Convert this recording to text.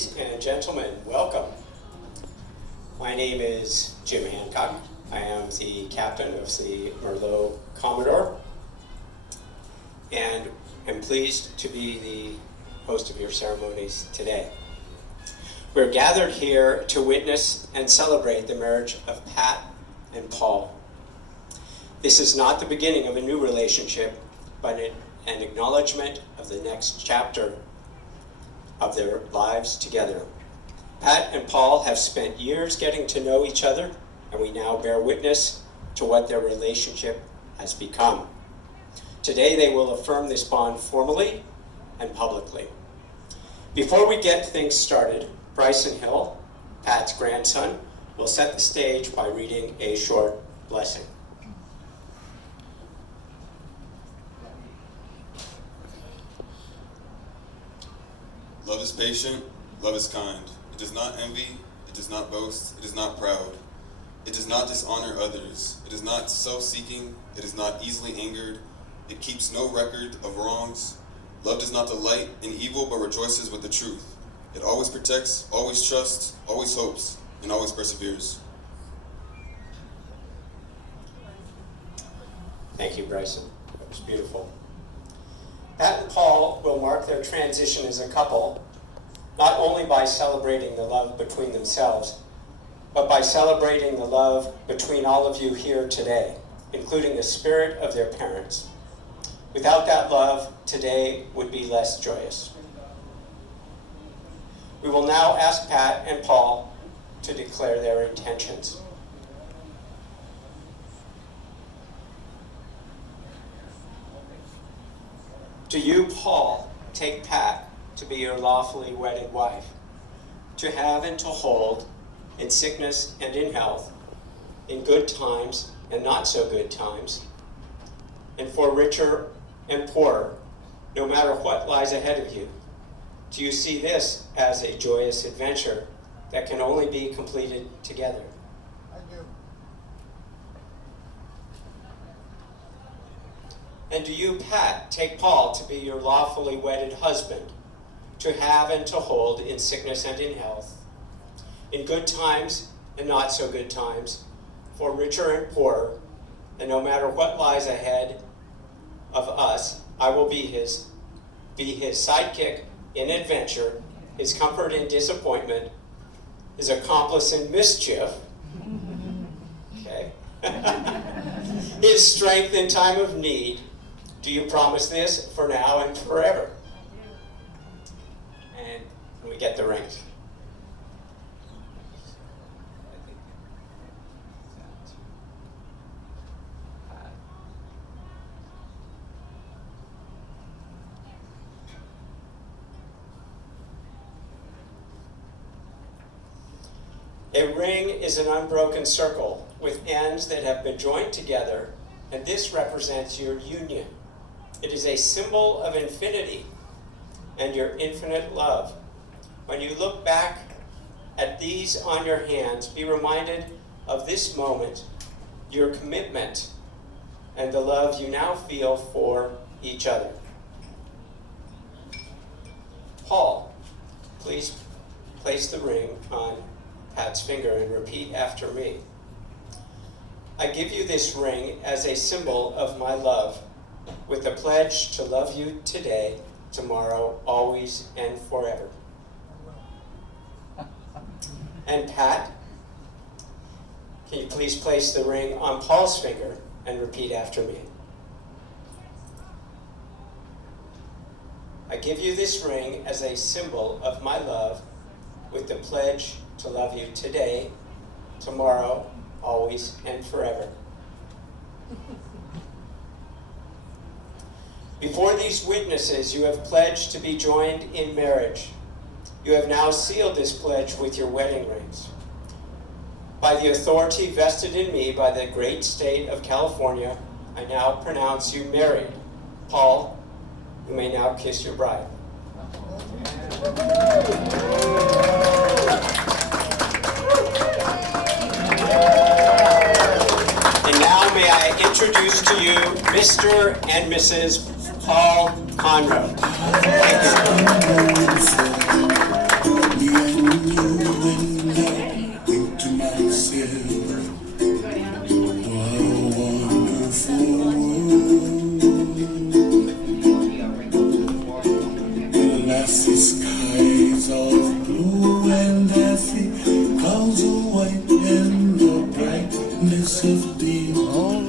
Ladies and gentlemen, welcome. My name is Jim Hancock. I am the captain of the Merlot Commodore and am pleased to be the host of your ceremonies today. We're gathered here to witness and celebrate the marriage of Pat and Paul. This is not the beginning of a new relationship, but an acknowledgement of the next chapter of their lives together. Pat and Paul have spent years getting to know each other, and we now bear witness to what their relationship has become. Today they will affirm this bond formally and publicly. Before we get things started, Bryson Hill, Pat's grandson, will set the stage by reading a short blessing. Love is patient, love is kind. It does not envy, it does not boast, it is not proud. It does not dishonor others. It is not self-seeking, it is not easily angered. It keeps no record of wrongs. Love does not delight in evil, but rejoices with the truth. It always protects, always trusts, always hopes, and always perseveres. Thank you, Bryson. That was beautiful. Pat and Paul will mark their transition as a couple, not only by celebrating the love between themselves, but by celebrating the love between all of you here today, including the spirit of their parents. Without that love, today would be less joyous. We will now ask Pat and Paul to declare their intentions. Do you, Paul, take Pat to be your lawfully wedded wife, to have and to hold, in sickness and in health, in good times and not so good times, and for richer and poorer, no matter what lies ahead of you? Do you see this as a joyous adventure that can only be completed together? I do. And do you, Pat, take Paul to be your lawfully wedded husband, to have and to hold in sickness and in health, in good times and not so good times, for richer and poorer, and no matter what lies ahead of us, I will be his sidekick in adventure, his comfort in disappointment, his accomplice in mischief, okay? His strength in time of need. Do you promise this for now and forever? And we get the rings. A ring is an unbroken circle with ends that have been joined together, and this represents your union. It is a symbol of infinity and your infinite love. When you look back at these on your hands, be reminded of this moment, your commitment, and the love you now feel for each other. Paul, please place the ring on Pat's finger and repeat after me. I give you this ring as a symbol of my love, with a pledge to love you today, tomorrow, always, and forever. And Pat, can you please place the ring on Paul's finger and repeat after me? I give you this ring as a symbol of my love, with the pledge to love you today, tomorrow, always, and forever. Before these witnesses, you have pledged to be joined in marriage. You have now sealed this pledge with your wedding rings. By the authority vested in me by the great state of California, I now pronounce you married. Paul, you may now kiss your bride. And now may I introduce to you Mr. and Mrs. Paul Conroe. Thank you. and I think to myself, what a wonderful world. As the skies are blue and as the clouds are white and the brightness of day.